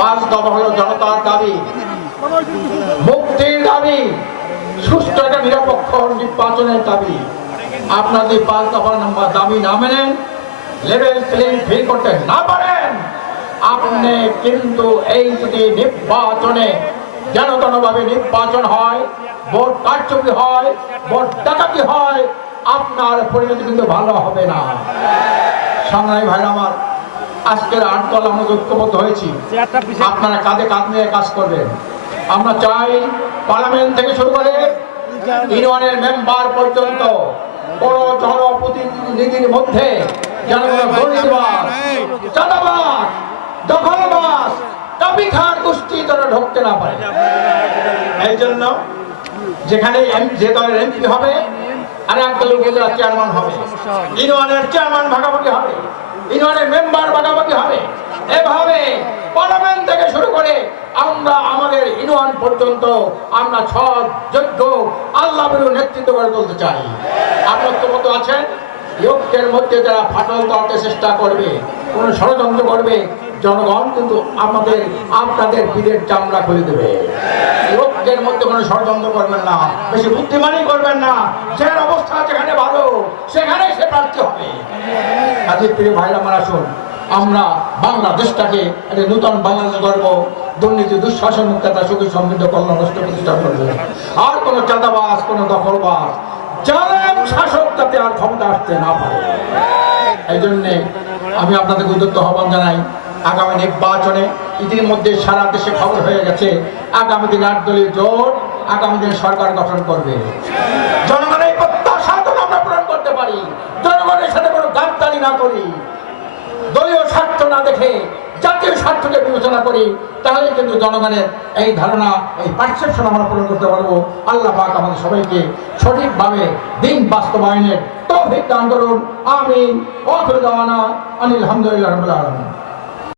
পাঁচ দফা হলো জনতার দাবি। মুক্তির দাবি, সুস্থ একটা নিরপেক্ষ নির্বাচনের দাবি। আপনাদের পাঁচ দফার নাম্বার দাবি না মেনেন, লেভেল প্লেইং ফিল করতে না পারেন, আপনি কিন্তু এই যদি নির্বাচনে জনগণভাবে নির্বাচন হয়, ভোট কারচুপি হয়, ভোট ডাকাতি হয়, আপনার পরিণতি কিন্তু ভালো হবে না। সংগ্রামী ভাই আমার আজকের আট দল আমরা ঐক্যবদ্ধ হয়েছি। আপনারা কাঁধে কাঁধ নিয়ে কাজ করবেন। আমরা চাই পার্লামেন্ট থেকে শুরু করে ইউনিয়নের মেম্বার পর্যন্ত কোন জনপ্রতিনিধির মধ্যে যেন দুর্নীতিবাদ চাঁদাবাদ গোষ্ঠী ঢুকতে না পারে। এই জন্য যেখানে এম- যে দলের এমপি হবে আর এক উপজেলা চেয়ারম্যান হবে। ইউনিয়নের চেয়ারম্যান ভাগাভাগি হবে। ইউনিয়নের মেম্বার ভাগাভাগি হবে। এভাবে পার্লামেন্ট থেকে শুরু করে আমরা আমাদের ইউনিয়ন পর্যন্ত আমরা সব যোগ্য আল্লাহ নেতৃত্ব করে তুলতে চাই। আপনার তো মতো আছেন? ঐক্যের মধ্যে যারা ফাটল দেওয়াতে চেষ্টা করবে, কোন ষড়যন্ত্র করবে, জনগণ কিন্তু আমাদের, আপনাদের পীরের চামড়া খুলে দেবে। ঐক্যের মধ্যে কোনো ষড়যন্ত্র করবেন না, বেশি বুদ্ধিমানই করবেন না, যার অবস্থা যেখানে ভালো, সেখানে সে প্রার্থী হবে। আজকে প্রিয় ভাইরা আমার আসুন। আমরা বাংলাদেশটাকে একটা নূতন বাংলাদেশ গর্ব দুর্নীতি, দুঃশাসন, মুক্ততা সুখী সমৃদ্ধ কল্যাণ, রাষ্ট্র প্রতিষ্ঠা করবে। আর কোনো চাঁদাবাস কোনো দখলবাস জালেম শাসক যাতে আর ক্ষমতা আসতে না পারে। এই জন্যে আমি আপনাদের উদ্যুক্ত আহ্বান জানাই, আগামী নির্বাচনে ইতিমধ্যে সারা দেশে খবর হয়ে গেছে, আগামী দিন আট দলীয় জোট, আগামী দিন সরকার গঠন করবে। জনগণের প্রত্যাশা যেন আমরা পূরণ করতে পারি, জনগণের সাথে কোনো গাদ্দারি না করি। দলীয় স্বার্থ না দেখে জাতীয় স্বার্থকে বিবেচনা করি তাহলে কিন্তু জনগণের এই ধারণা, এই পারসেপশন আমরা পূরণ করতে পারব। আল্লাহ পাক আমাদের সবাইকে সঠিকভাবে দিন বাস্তবায়নের তৌফিক দান করুন। আমিন। অফিল দাওয়ানা আনিল আলহামদুলিল্লাহ আলামিন।